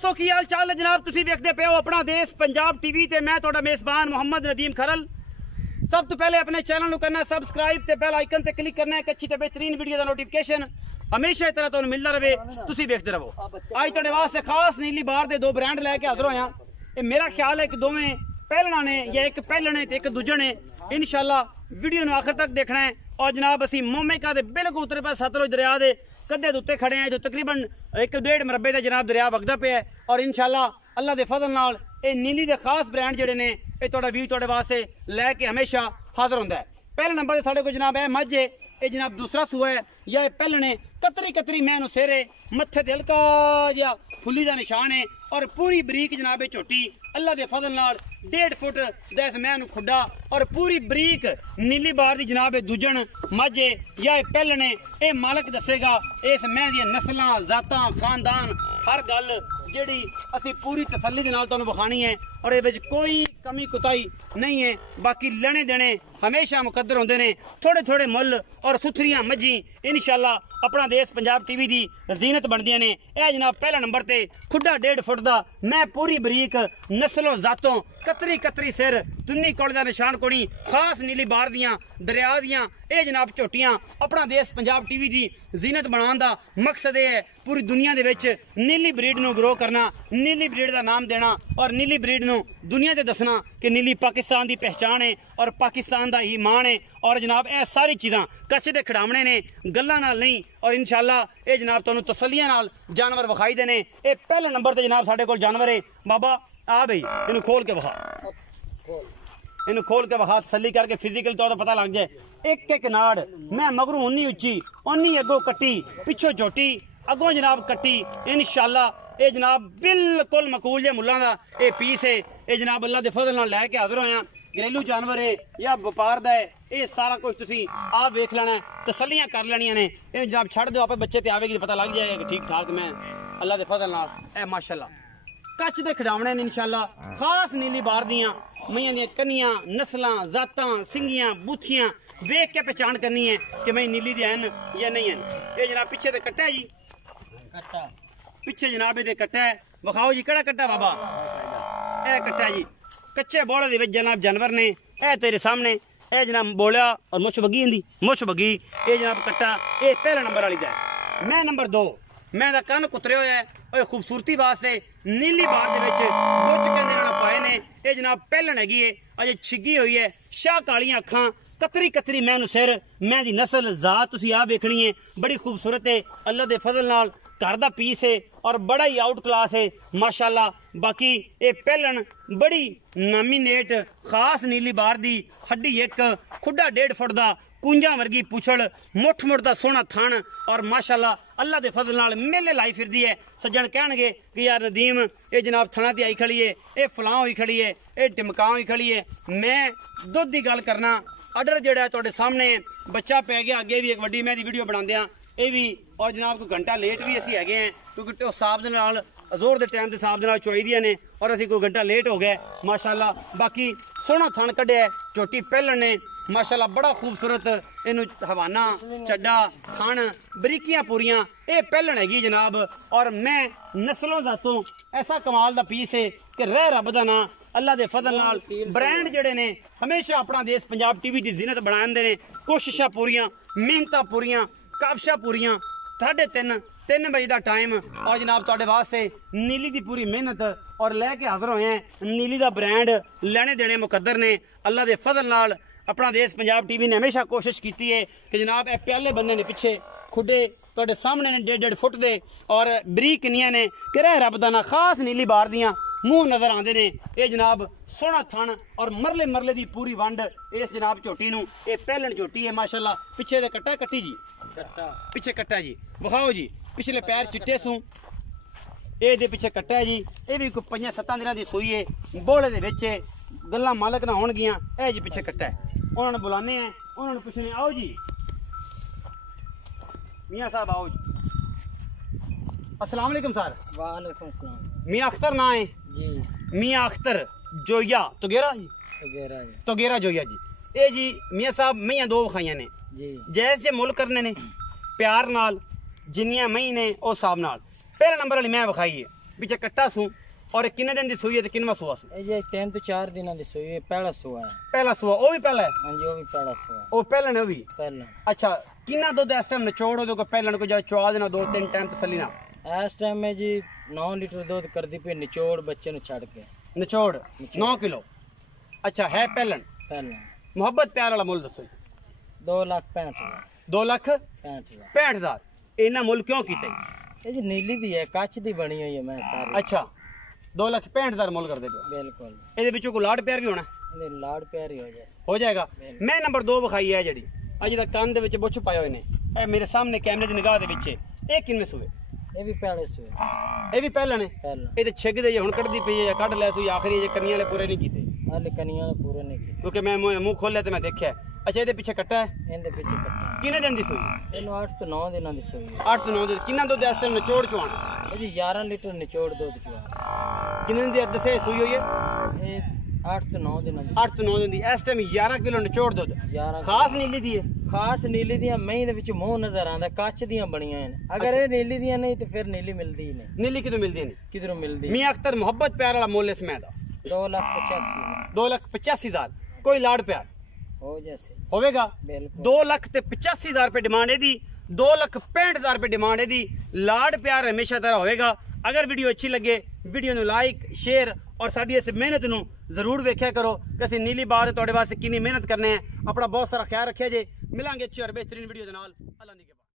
दोस्तों की हाल चाल है जनाब, तुसी देखते पे हो अपना देश पंजाब टीवी ते मैं तुहाडा मेज़बान मोहम्मद नदीम खरल। सब तो पहले अपने चैनल करना सबसक्राइब ते बेल आइकन ते क्लिक करना है कि अच्छी ते बेहतरीन वीडियो का नोटिफिकेशन हमेशा इस तरह तुहानू मिलता रहे, तुसी देखते रहो। आज तुहाडे वास्ते खास नीली बार दे दो ब्रांड लैके हाजिर होया। ये मेरा ख्याल है कि दोवें पहलना ने या एक पहलण है ते एक दूजण है। इंशाल्लाह वीडियो नू आखिर तक देखना है। और जनाब असी मोमेका दे बिल्कुल उत्तरे पास सतलुज दरिया दे कदे उत्ते खड़े हैं जो तकरीबन 1.5 मरबे का जनाब दरिया वगदा पे है। और इंशाल्लाह अल्लाह दे फजल नाल ये नीली दे खास ब्रांड जेडे ने ये तुहाडा व्यू तुहाडे वास्ते लैके हमेशा हाजिर होंदा है। पहले नंबर ते साडे को जनाब है मझ है, ये जनाब दूसरा सूआ है या पहलने कतरी कतरी मैनू सेरे मत्थे ते हल्का जिहा फुल्ली दा निशान है और पूरी बरीक जनाब झोटी अल्लाह दे फजल नाल 1.5 फुट दा इस मैनू खुड्डा और पूरी बरीक नीली बार दी जनाब दूजण मझ है या पहलने ये मालक दसेगा इस मैं दी नस्लां जातां खानदान हर गल जेड़ी असी पूरी तसल्ली दे नाल तुहानू विखानी है। और ये कोई कमी कुताई नहीं है। बाकी लेने देने हमेशा मुकद्दर होंदे ने, थोड़े थोड़े मुल और सुथरियां मझी इंशाल्लाह अपना देश पंजाब टीवी दी जीनत बनदियां ने। यह जनाब पहला नंबर ते खुड्डा 1.5 फुट दा मैं पूरी बरीक नस्लों जातों कतरी कतरी सिर दुन्नी कोले दा निशान कोनी खास नीली बार दियां दरिया दियां ये जनाब झोटियां अपना देश पंजाब टीवी दी जीनत बनाने दा मकसद है पूरी दुनिया दे विच नीली ब्रीड नू ग्रो करना, नीली ब्रीड दा नाम देना और नीली ब्रीड नू दुनिया ते दसना कि नीली पाकिस्तान दी पहचान है और पाकिस्तान दा ही मान है। और जनाब यह सारी चीज़ां कच्च दे खिडावणे ने, गल्लां नाल नहीं। और इंशाल्लाह ये जनाब तुहानू तसल्लियां नाल जानवर विखाई देने। ये पहले नंबर ते जनाब साडे कोल जानवर है। बाबा आ बई इनू खोल के विखा, इनू खोल के विखा, तसल्ली करके फिजिकल तौर पर पता लग जाए। एक एक नाड़ मैं मगरू उन्नी उच्ची उन्नी अगों कट्टी पिछों झोटी अगों जनाब कट्टी इंशाल्लाह ये जनाब बिल्कुल मकूल जे मुल्लां दा ये पीस है। ये जनाब अल्लाह दे फजल नाल लैके हाजिर होया। घरेलू जानवर है या व्यापार दा है, ये सारा कुछ तुसी आप वेख लेना है, तसल्लियां कर लेनियां ने। ये जनाब छड़ दो आपे बच्चे ते आवेगी पता लग जाएगा कि ठीक ठाक मैं अल्लाह दे फजल नाल ए माशाल्लाह कच्च दे खिडावणे ने इंशाल्लाह खास नीली बार दियां मैयां दियां कन्नियां नस्लां जातां सिंगियां बूथियां वेख के पहचान करनी है कि मैं नीली दी हन या नहीं हन। ये जनाब पीछे ते कट्टा है जी, कट्टा पीछे जनाब ये कट्टा है। विखाओ जी केड़ा कट्टा बाबा, ए कट्टा है जी। कच्चे बोले दे विच जनाब जानवर ने ए तेरे सामने ए जनाब बोलिया और मुछ बगी इंदी मुछ बगी। ये जनाब कट्टा ये पहले नंबर वाली दा है। मैं नंबर 2 मैं दा कन्न कुतरे होया है और खूबसूरती वास्ते नीली बार दे विच गुच कहंदे ने पाए ने। ये जनाब पहलन हैगी है अजे छिगी हुई है, शाह कालियां अखां कतरी कतरी मैनू सिर मैं दी नस्ल जात तुसी आ वेखनी है बड़ी खूबसूरत है। अल्लाह दे फजल नाल घर दा पीस है और बड़ा ही आउट क्लास है माशाल्लाह। बाकी ये पहलन बड़ी नामीनेट खास नीली बार दी हड्डी एक खुड्डा 1.5 फुट दा कुंजा वर्गी पुछड़ मुठ मुठ दा सोहना थन और माशाल्लाह अल्लाह दे फजल नाल मेले लाई फिरदी है। सज्जन कहणगे कि यार नदीम ये जनाब थना दी आई खड़ी है, ये फलां होई खड़ी है, ये टिमकां होई खड़ी है। मैं दुध दी गल करना अडर जेड़ा तुहाडे सामने बच्चा पै गया। अगे भी एक वड्डी मैं दी वीडियो बनांदे आ ये भी और जनाब कोई घंटा लेट भी असी हैगे हैं क्योंकि हिसाब दे नाल जोर दे टाइम के हिसाब दे नाल चोई दियां ने और असी कोई घंटा लेट हो गए माशाल्लाह। बाकी सोहना थन कढ़िया झोटी पहलन ने माशाल्लाह बड़ा खूबसूरत इनू हवाना चड्डा थन बरीकियां पूरियां ये पहलन हैगी जनाब। और मैं नस्लों जातों ऐसा कमाल दा पीस है कि रह रब दा नां अल्लाह दे फजल नाल ब्रांड जेडे ने हमेशा अपना देश पंजाब टीवी की जीनत बनांदे ने। कोशिशां पूरियां मेहनतां पूरियां काबशां पूरियां 3:30 बजे का टाइम और जनाब तुहाडे वास्ते नीली की पूरी मेहनत और लैके हाजिर होए हैं। नीली का ब्रांड लेने देने मुकद्दर ने अल्लाह दे फजल नाल। अपना देश पंजाब टीवी ने हमेशा कोशिश की है कि जनाब ए प्याले बंदे ने पिछे खुडे तुहाडे सामने ने 1.5 फुट दे और बरीक किनियां ने कि रह रब दा ना खास नीली बार दियां मुँह नजर आते ने। ये जनाब सोहना थन और मरले मरले की पूरी वंड इस जनाब झोटी नूं ये पहलन झोटी है माशाल्लाह। पिछे दे कट्टा कट्टी जी कट्टा पिछे कट्टा जी विखाओ जी पिछले पैर चिट्टे सूं ये दे पिछे कट्टा है जी। ये भी कोई 5-7 दिनों की सूई है बोले दे विच गल्लां मालक ना होणगियां। ए जी पिछे कट्टा है उन्होंने बुलाने हैं उन्होंने पुछने आओ जी मियाँ साहब आओ जी। अस्सलाम वालेकुम सर। वालेकुम सलाम। मियाँ अख्तर ना है जी। मियाँ अख्तर जोया तोगेरा जी तोगेरा जोया जी। ये जी मियाँ साहब मैयां 2 विखाइयां ने जी जैस जे मुल करने ने प्यार नाल जिन्नियां मई ने उस हिसाब नाल। पहले नंबर वाली मैं विखाई है ਪਿੱਛੇ ਕੱਟਾ ਸੂ ਔਰ ਇਹ ਕਿੰਨੇ ਦਿਨ ਦੀ ਸੂਈ ਹੈ ਤੇ ਕਿੰਨਵਾ ਸੂਆ ਸੂ ਇਹ 3 ਤੋਂ 4 ਦਿਨਾਂ ਦੀ ਸੂਈ ਹੈ ਪਹਿਲਾ ਸੂਆ ਹੈ ਪਹਿਲਾ ਸੂਆ ਉਹ ਵੀ ਪਹਿਲਾ ਹੈ ਹਾਂਜੀ ਉਹ ਵੀ ਪਹਿਲਾ ਸੂਆ ਉਹ ਪਹਿਲਾ ਨੇ ਉਹ ਵੀ ਪਹਿਲਾ ਅੱਛਾ ਕਿੰਨਾ ਦੁੱਧ ਇਸ ਟਾਈਮ ਨਿਚੋੜ ਉਹਦੇ ਕੋ ਪਹਿਲਾਂ ਕੋ ਜਿਹੜਾ ਚਵਾ ਦੇਣਾ 2-3 ਟਾਈਮ ਤਸੱਲੀ ਨਾਲ ਇਸ ਟਾਈਮ में जी 9 लीटर दूध कर दी पे निचोड़ बच्चे ਨੂੰ ਛੱਡ ਕੇ ਨਿਚੋੜ 9 ਕਿਲੋ ਅੱਛਾ ਹੈ ਪਹਿਲਣ ਪਹਿਲਾ ਮੁਹੱਬਤ ਪਿਆਰ ਵਾਲਾ ਮੁੱਲ ਦੱਸੋ 2,65,000 2,65,000 65,000 ਇਹਨਾਂ ਮੁੱਲ ਕਿਉਂ ਕੀਤਾ ਇਹ ਜੀ ਨੀਲੀ ਦੀ ਹੈ ਕੱਚ ਦੀ ਬਣੀ ਹੋਈ ਹੈ ਮੈਂ ਸਾਰੀ ਅੱਛਾ 2,65,000 ਮੁੱਲ ਕਰਦੇ ਪਏ ਬਿਲਕੁਲ ਇਹਦੇ ਵਿੱਚੋਂ ਕੋਈ ਲਾੜ ਪਿਆਰ ਵੀ ਹੋਣਾ ਇਹ ਲਾੜ ਪਿਆਰੀ ਹੋ ਜਾਏ ਹੋ ਜਾਏਗਾ ਮੈਂ ਨੰਬਰ 2 ਵਿਖਾਈ ਹੈ ਜਿਹੜੀ ਅਜੇ ਤੱਕ ਕੰਨ ਦੇ ਵਿੱਚ ਬੁੱਛ ਪਾਏ ਹੋਏ ਨੇ ਇਹ ਮੇਰੇ ਸਾਹਮਣੇ ਕੈਮਰੇ ਦੀ ਨਿਗਾਹ ਦੇ ਵਿੱਚ ਇਹ ਕਿੰਨੇ ਸੂਏ ਇਹ ਵੀ ਪਹਿਲੇ ਸੂਏ ਇਹ ਵੀ ਪਹਿਲਾਂ ਨੇ ਪਹਿਲਾ ਇਹ ਤੇ ਛਿੱਗਦੇ ਜੇ ਹੁਣ ਕੱਢਦੀ ਪਈ ਹੈ ਜਾਂ ਕੱਢ ਲੈ ਸੂਈ ਆਖਰੀ ਜੇ ਕੰਨੀਆਂ ਵਾਲੇ ਪੂਰੇ ਨਹੀਂ ਕੀਤੇ ਹਾਲੇ ਕਨੀਆਂ ਦਾ ਪੂਰਾ ਨਹੀਂ ਕੀਤਾ ਕਿਉਂਕਿ ਮੈਂ ਮੂੰਹ ਖੋਲਿਆ ਤੇ ਮੈਂ ਦੇਖਿਆ ਅੱਛਾ ਇਹਦੇ ਪਿੱਛੇ ਕੱਟਾ ਹੈ ਇਹਦੇ ਪਿੱਛੇ ਕੱਟਾ ਕਿੰਨੇ ਦਿਨ ਦੀ ਸੂਈ ਇਹਨੂੰ 8 ਤੋਂ 9 ਦਿਨਾਂ ਦੀ ਸੂਈ 8 ਤੋਂ 9 ਦਿਨ ਕਿੰਨਾ ਦੁੱਧ ਇਸ ਟਾਈਮ ਨਿਚੋੜ ਚਵਾਣਾ ਇਹ ਜੀ 11 ਲੀਟਰ ਨਿਚੋੜ ਦੁੱਧ ਚੁਆ ਕਿੰਨੇ ਦਿਨ ਦੀ ਦੱਸੇ ਸੂਈ ਹੋਈ ਹੈ ਇਹ 8 ਤੋਂ 9 ਦਿਨਾਂ ਦੀ 8 ਤੋਂ 9 ਦਿਨ ਦੀ ਇਸ ਟਾਈਮ 11 ਕਿਲੋ ਨਿਚੋੜ ਦੁੱਧ 11 ਖਾਸ ਨੀਲੀ ਦੀ ਹੈ ਖਾਸ ਨੀਲੀ ਦੀਆਂ ਮਹੀਂ ਦੇ ਵਿੱਚ ਮੂੰਹ ਨਜ਼ਰ ਆਉਂਦਾ ਕੱਚ ਦੀਆਂ ਬਣੀਆਂ ਨੇ ਅਗਰ ਇਹ ਨੀਲੀ ਦੀਆਂ ਨਹੀਂ ਤੇ ਫਿਰ ਨੀਲੀ ਮਿਲਦੀ ਹੀ ਨਹੀਂ ਨੀਲੀ ਕਿਦੋਂ ਮਿਲਦੀ ਨਹੀਂ ਕਿਧਰੋਂ ਮਿਲਦੀ ਮੀਆਂ ਅਖਤਰ ਮੁਹੱਬਤ ਪਿਆਰ ਵਾਲਾ ਮੁੱਲ ਇਸ ਮੈਂ ਦਾ 2,85,000 2,85,000 ਕੋਈ ਲਾੜ ਪਿਆਰ ਹੋ ਜੈਸੇ ਹੋਵੇਗਾ ਬਿਲਕੁਲ 2,85,000 ਰੁਪਏ ਡਿਮਾਂਡ ਇਹਦੀ 2,65,000 ਰੁਪਏ ਡਿਮਾਂਡ ਇਹਦੀ ਲਾੜ ਪਿਆਰ ਹਮੇਸ਼ਾ ਤਰ੍ਹਾਂ ਹੋਵੇਗਾ ਅਗਰ ਵੀਡੀਓ ਅੱਛੀ ਲੱਗੇ ਵੀਡੀਓ ਨੂੰ ਲਾਈਕ ਸ਼ੇਅਰ ਔਰ ਸਾਡੀ ਇਸ ਮਿਹਨਤ ਨੂੰ ਜ਼ਰੂਰ ਵੇਖਿਆ ਕਰੋ ਕਿ ਅਸੀਂ ਨੀਲੀ ਬਾਰ ਤੁਹਾਡੇ ਵਾਸਤੇ ਕਿੰਨੀ ਮਿਹਨਤ ਕਰਨੇ ਆ ਆਪਣਾ ਬਹੁਤ ਸਾਰਾ ਖਿਆਲ ਰੱਖਿਆ ਜੇ ਮਿਲਾਂਗੇ ਅੱਛੀ ਔਰ ਬਿਹਤਰੀਨ ਵੀਡੀਓ ਦੇ ਨਾਲ ਅੱਲਾ ਦੀ